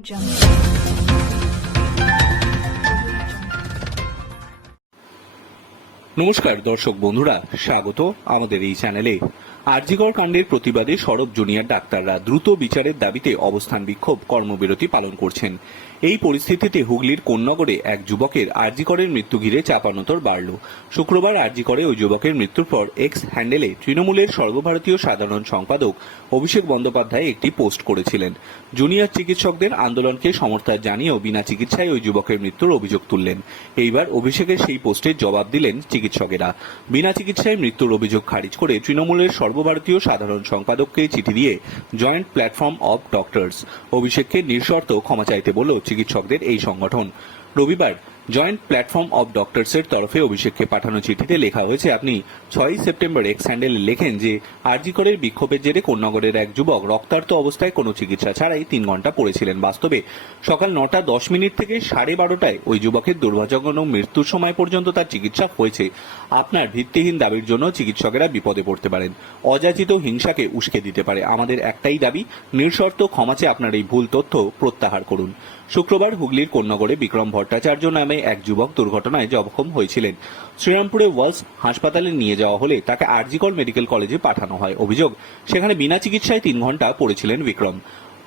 jump. নমস্কার, দর্শক বন্ধুরা, স্বাগত আমাদের এই চ্যানেলে। আরজিকর কাণ্ডের প্রতিবাদে সরব জুনিয়র ডাক্তাররা দ্রুত বিচারের দাবিতে অবস্থান বিক্ষোভ কর্মবিরতি পালন করছেন। এই পরিস্থিতিতে হুগলির কোন্নগরে এক যুবকের আরজিকরের মৃত্যু ঘিরে চাপানোতর বাড়ল। শুক্রবার আরজিকরে ওই যুবকের মৃত্যুর পর এক্স হ্যান্ডেলে তৃণমূলের সর্বভারতীয় সাধারণ সম্পাদক অভিষেক বন্দ্যোপাধ্যায় একটি পোস্ট করেছিলেন। জুনিয়র চিকিৎসকদের আন্দোলনকে সমর্থন জানিয়েও বিনা চিকিৎসায় ওই যুবকের মৃত্যুর অভিযোগ তুললেন। এইবার অভিষেকের সেই পোস্টের জবাব দিলেন চিকিৎসকেরা। বিনা চিকিৎসায় মৃত্যুর অভিযোগ খারিজ করে তৃণমূলের সর্বভারতীয় সাধারণ সম্পাদককে চিঠি দিয়ে জয়েন্ট প্ল্যাটফর্ম অব ডক্টরস। অভিষেককে নিঃশর্ত ক্ষমা চাইতে বলল চিকিৎসকদের এই সংগঠন। রবিবার জয়েন্ট প্ল্যাটফর্ম অব ডক্টরসের তরফে অভিষেককে পাঠানো চিঠিতে লেখা হয়েছে, আপনি ছয়ই সেপ্টেম্বর এক্স হ্যান্ডেলে লেখেন যে আরজিকরের বিক্ষোভের জেরে কোন্নগরের এক যুবক রক্তার্ত অবস্থায় কোনো চিকিৎসা ছাড়াই তিন ঘণ্টা পড়েছিলেন বাস্তবে। সকাল নটা দশ মিনিট থেকে সাড়ে বারোটায় ওই যুবকের দুর্ভাগ্যজনক মৃত্যুর সময় পর্যন্ত তার চিকিৎসা হয়েছে। আপনার ভিত্তিহীন দাবির জন্য চিকিৎসকেরা বিপদে পড়তে পারেন। অযাচিত হিংসাকে উস্কে দিতে পারে। আমাদের একটাই দাবি, নিঃশর্ত ক্ষমা চেয়ে আপনার এই ভুল তথ্য প্রত্যাহার করুন। শুক্রবার হুগলির কোন্নগরে বিক্রম ভট্টাচার্য নামে এক যুবক দুর্ঘটনায় জখম হয়েছিলেন। শ্রীরামপুরে ওয়ালস হাসপাতালে নিয়ে যাওয়া হলে তাকে আরজিকর মেডিকেল কলেজে পাঠানো হয়। অভিযোগ, সেখানে বিনা চিকিৎসায় তিন ঘণ্টা পড়েছিলেন বিক্রম।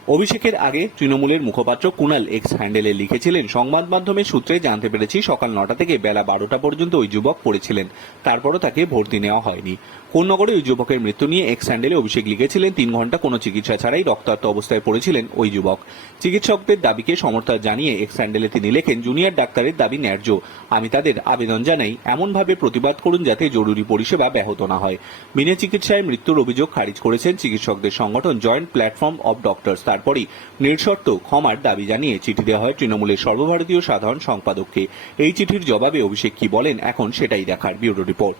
অভিষেকের আগে তৃণমূলের মুখপাত্র কুনাল এক্স হ্যান্ডেলে লিখেছিলেন, সংবাদ মাধ্যমের সূত্রে জানতে পেরেছি, সকাল নটা থেকে বেলা বারোটা পর্যন্ত ওই যুবক পড়েছিলেন। তারপরও তাকে ভর্তি নেওয়া হয়নি। কোন্নগরে ওই যুবকের মৃত্যু নিয়ে এক্স হ্যান্ডেলে অভিষেক লিখেছিলেন, তিন ঘণ্টা কোনো চিকিৎসা ছাড়াই রক্তাক্ত অবস্থায় পড়েছিলেন ওই যুবক। চিকিৎসকদের দাবিকে সমর্থন জানিয়ে এক্স হ্যান্ডেলে তিনি লেখেন, জুনিয়র ডাক্তারের দাবি ন্যায্য। আমি তাদের আবেদন জানাই, এমনভাবে প্রতিবাদ করুন যাতে জরুরি পরিষেবা ব্যাহত না হয়। বিনা চিকিৎসায় মৃত্যুর অভিযোগ খারিজ করেছেন চিকিৎসকদের সংগঠন জয়েন্ট প্ল্যাটফর্ম অব ডক্টরস। তারপরই নির্শর্ত ক্ষমার দাবি জানিয়ে চিঠি দেওয়া হয় তৃণমূলের সর্বভারতীয় সাধারণ সম্পাদককে। এই চিঠির জবাবে অভিষেক কি বলেন, এখন সেটাই দেখার ব্যুরো রিপোর্ট।